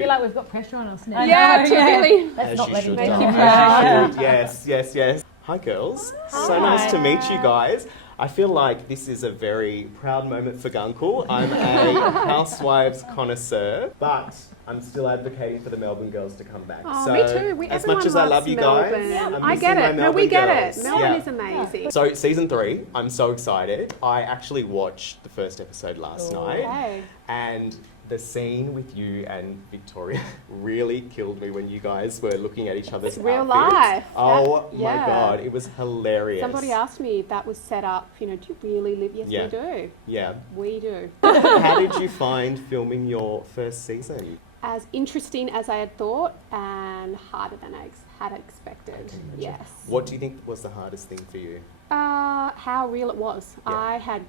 feel like we've got pressure on us now. Yeah, really. Let's As not you let him should, down. Dom, as you should. Yes. Hi, girls. Hi. So nice to meet you guys. I feel like this is a very proud moment for Guncle. I'm a Housewives connoisseur, but I'm still advocating for the Melbourne girls to come back. Oh, so, me too. as much as I love you guys, Melbourne. I'm I get missing my it. No, Melbourne we get girls. it. Melbourne Yeah. is amazing. So season 3, I'm so excited. I actually watched the first episode last night, Okay. and the scene with you and Victoria really killed me when you guys were looking at each other's It's real outfits. life. Oh That- my yeah. God, it was hilarious. Somebody asked me if that was set up. Do you really live? Yes, Yeah. we do. Yeah. We do. How did you find filming your first season? As interesting as I had thought and harder than I had expected. Yes. What do you think was the hardest thing for you? How real it was. Yeah. I had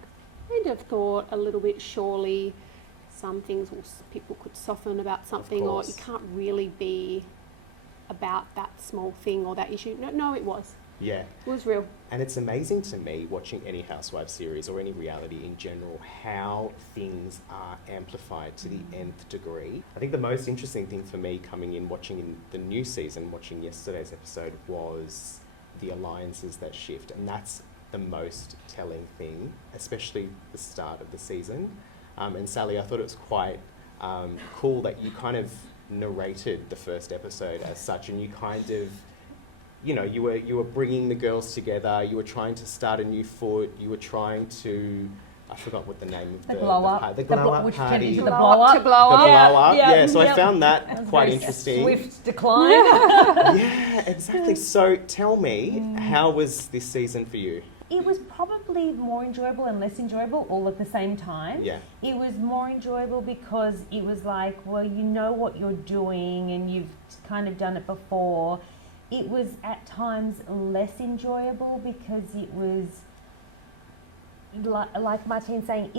kind of thought a little bit surely some things people could soften about something, or course. you can't really be about that small thing or that issue. No, it was. Yeah. It was real. And it's amazing to me, watching any Housewives series or any reality in general, how things are amplified to the nth degree. I think the most interesting thing for me coming in, watching in the new season, watching yesterday's episode, was the alliances that shift. And that's the most telling thing, especially the start of the season. And Sally, I thought it was quite cool that you kind of narrated the first episode as such, and you kind of, you were bringing the girls together. You were trying to start a new foot. You were trying to, I forgot what the name of The glow up. the glow up which turned party. into The the blow up. To blow up. blow up. Yeah. So I Yep. found that That was quite very interesting. Swift decline. Yeah, exactly. So tell me, how was this season for you? It was probably more enjoyable and less enjoyable all at the same time. Yeah. It was more enjoyable because it was like, well, you know what you're doing and you've kind of done it before. It was at times less enjoyable because it was like Martine saying,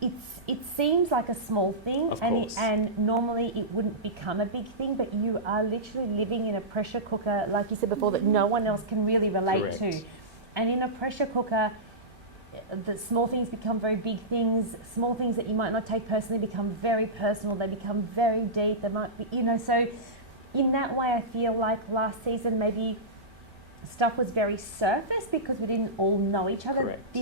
it seems like a small thing, Of and course. and normally it wouldn't become a big thing, but you are literally living in a pressure cooker, like you said before, that no one else can really relate to. Correct. And in a pressure cooker, the small things become very big things. Small things that you might not take personally become very personal. They become very deep. They might be, so in that way, I feel like last season maybe stuff was very surface because we didn't all know each other. Correct.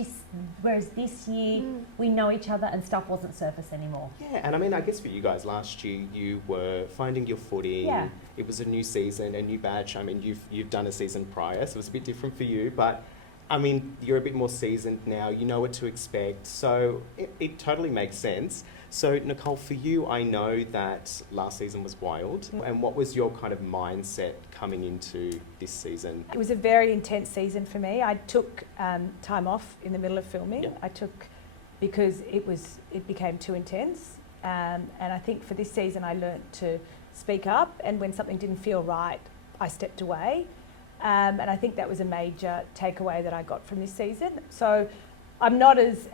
Whereas this year we know each other and stuff wasn't surface anymore. Yeah, and I mean, I guess for you guys, last year you were finding your footing. Yeah. It was a new season, a new batch. I mean, you've done a season prior, so it was a bit different for you. But I mean, you're a bit more seasoned now. You know what to expect, so it totally makes sense. So Nicole, for you, I know that last season was wild. And what was your kind of mindset coming into this season? It was a very intense season for me. I took time off in the middle of filming. Yep. I took because it became too intense. And I think for this season I learnt to speak up, and when something didn't feel right, I stepped away. And I think that was a major takeaway that I got from this season. So I'm not as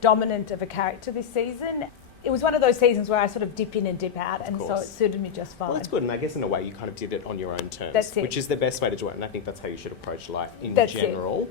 dominant of a character this season. It was one of those seasons where I sort of dip in and dip out, and so it course. suited me just fine. Well, that's good, and I guess in a way you kind of did it on your own terms, That's it. which is the best way to do it, and I think that's how you should approach life in That's it. general.